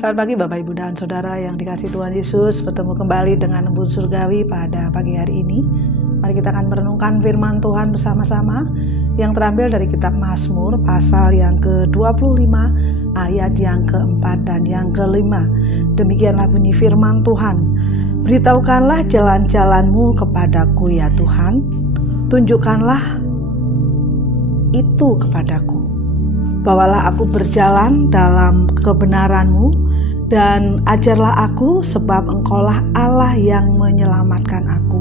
Selamat pagi Bapak Ibu dan Saudara yang dikasihi Tuhan Yesus. Bertemu kembali dengan Embun Surgawi pada pagi hari ini. Mari kita akan merenungkan firman Tuhan bersama-sama yang terambil dari kitab Mazmur pasal yang ke-25 ayat yang ke-4 dan yang ke-5. Demikianlah bunyi firman Tuhan. Beritahukanlah jalan-jalanmu kepadaku ya Tuhan. Tunjukkanlah itu kepadaku. Bawalah aku berjalan dalam kebenaran-Mu dan ajarlah aku, sebab Engkaulah Allah yang menyelamatkan aku.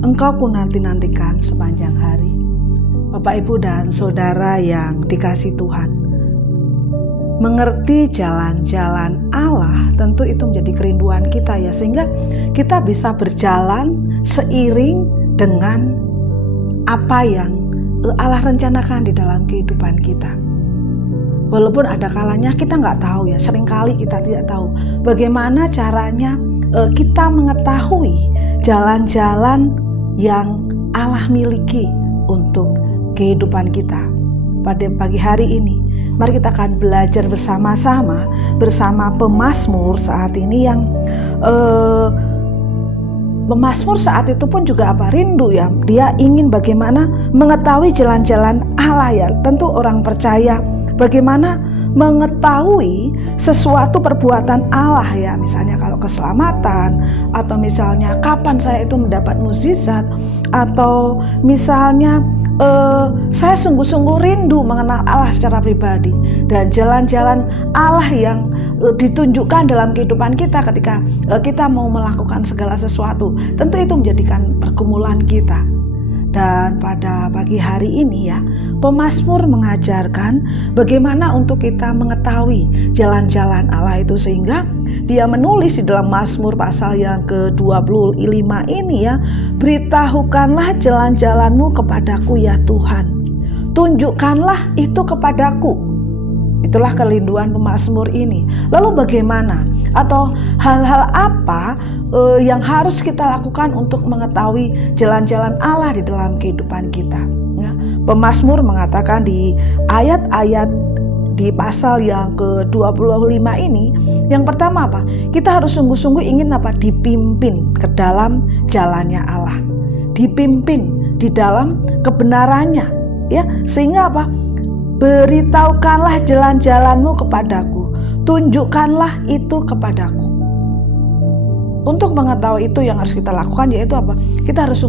Engkau ku nanti-nantikan sepanjang hari. Bapak, Ibu, dan Saudara yang dikasihi Tuhan, mengerti jalan-jalan Allah tentu itu menjadi kerinduan kita ya, sehingga kita bisa berjalan seiring dengan apa yang Allah rencanakan di dalam kehidupan kita. Walaupun ada kalanya kita nggak tahu ya, seringkali kita tidak tahu bagaimana caranya kita mengetahui jalan-jalan yang Allah miliki untuk kehidupan kita. Pada pagi hari ini, mari kita akan belajar bersama-sama bersama pemazmur saat ini yang pemazmur saat itu pun juga rindu ya. Dia ingin bagaimana mengetahui jalan-jalan Allah ya. Tentu orang percaya bagaimana mengetahui sesuatu perbuatan Allah ya. Misalnya kalau keselamatan, atau misalnya kapan saya itu mendapat mukjizat, atau misalnya saya sungguh-sungguh rindu mengenal Allah secara pribadi, dan jalan-jalan Allah yang ditunjukkan dalam kehidupan kita ketika kita mau melakukan segala sesuatu. Tentu itu menjadikan pergumulan kita. Dan pada pagi hari ini ya, pemazmur mengajarkan bagaimana untuk kita mengetahui jalan-jalan Allah itu, sehingga dia menulis di dalam Mazmur pasal yang ke-25 ini ya, beritahukanlah jalan-jalanmu kepadaku ya Tuhan, tunjukkanlah itu kepadaku. Itulah kerinduan pemazmur ini. Lalu bagaimana atau hal-hal apa yang harus kita lakukan untuk mengetahui jalan-jalan Allah di dalam kehidupan kita? Ya, pemazmur mengatakan di ayat-ayat di pasal yang ke-25 ini, yang pertama apa? Kita harus sungguh-sungguh ingin dipimpin ke dalam jalannya Allah, dipimpin di dalam kebenarannya, ya, sehingga apa? Beritahukanlah jalan-jalanmu kepadaku, tunjukkanlah itu kepadaku. Untuk mengetahui itu yang harus kita lakukan yaitu apa? Kita harus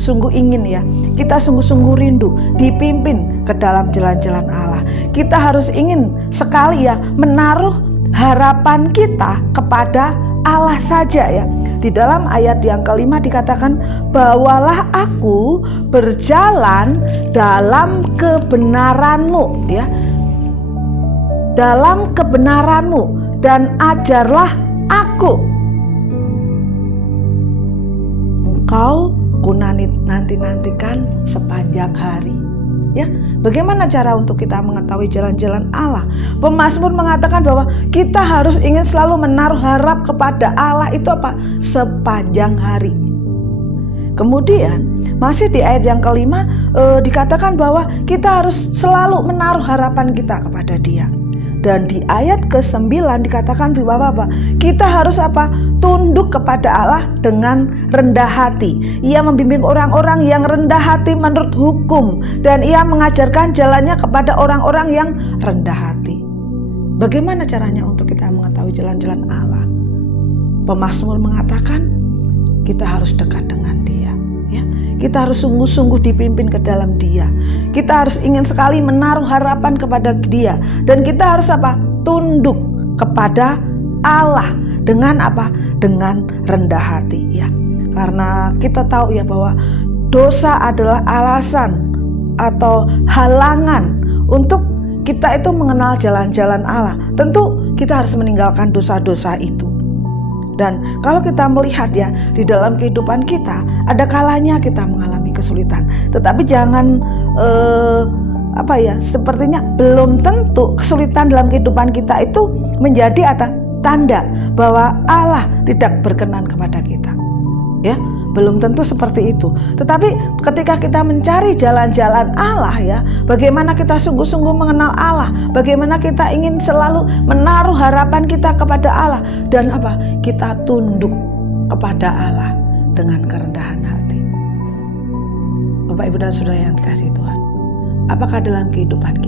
sungguh ingin ya, kita sungguh-sungguh rindu dipimpin ke dalam jalan-jalan Allah. Kita harus ingin sekali ya menaruh harapan kita kepada Allah saja ya. Di dalam ayat yang kelima dikatakan, bawalah aku berjalan dalam kebenaran-Mu ya, dalam kebenaran-Mu, dan ajarlah aku. Engkau ku nanti-nantikan sepanjang hari. Ya, bagaimana cara untuk kita mengetahui jalan-jalan Allah? Pemazmur mengatakan bahwa kita harus ingin selalu menaruh harap kepada Allah itu apa? Sepanjang hari. Kemudian masih di ayat yang kelima dikatakan bahwa kita harus selalu menaruh harapan kita kepada Dia. Dan di ayat ke-9 dikatakan bahwa apa? Kita harus apa? Tunduk kepada Allah dengan rendah hati. Ia membimbing orang-orang yang rendah hati menurut hukum, dan Ia mengajarkan jalannya kepada orang-orang yang rendah hati. Bagaimana caranya untuk kita mengetahui jalan-jalan Allah? Pemazmur mengatakan kita harus dekat dengan Dia. Ya, kita harus sungguh-sungguh dipimpin ke dalam Dia. Kita harus ingin sekali menaruh harapan kepada Dia, dan kita harus apa? Tunduk kepada Allah dengan apa? Dengan rendah hati ya. Karena kita tahu ya bahwa dosa adalah alasan atau halangan untuk kita itu mengenal jalan-jalan Allah. Tentu kita harus meninggalkan dosa-dosa itu. Dan kalau kita melihat ya, di dalam kehidupan kita ada kalanya kita mengalami kesulitan. Tetapi jangan sepertinya belum tentu kesulitan dalam kehidupan kita itu menjadi tanda bahwa Allah tidak berkenan kepada kita. Ya, Belum tentu seperti itu. Tetapi ketika kita mencari jalan-jalan Allah ya, bagaimana kita sungguh-sungguh mengenal Allah, bagaimana kita ingin selalu menaruh harapan kita kepada Allah, dan apa? Kita tunduk kepada Allah dengan kerendahan hati. Bapak, Ibu, dan Saudara yang dikasihi Tuhan, apakah dalam kehidupan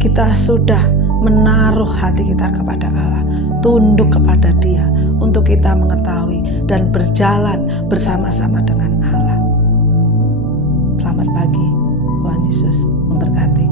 kita sudah menaruh hati kita kepada Allah, tunduk kepada Dia untuk kita mengetahui dan berjalan bersama-sama dengan Allah? Selamat pagi, Tuhan Yesus memberkati.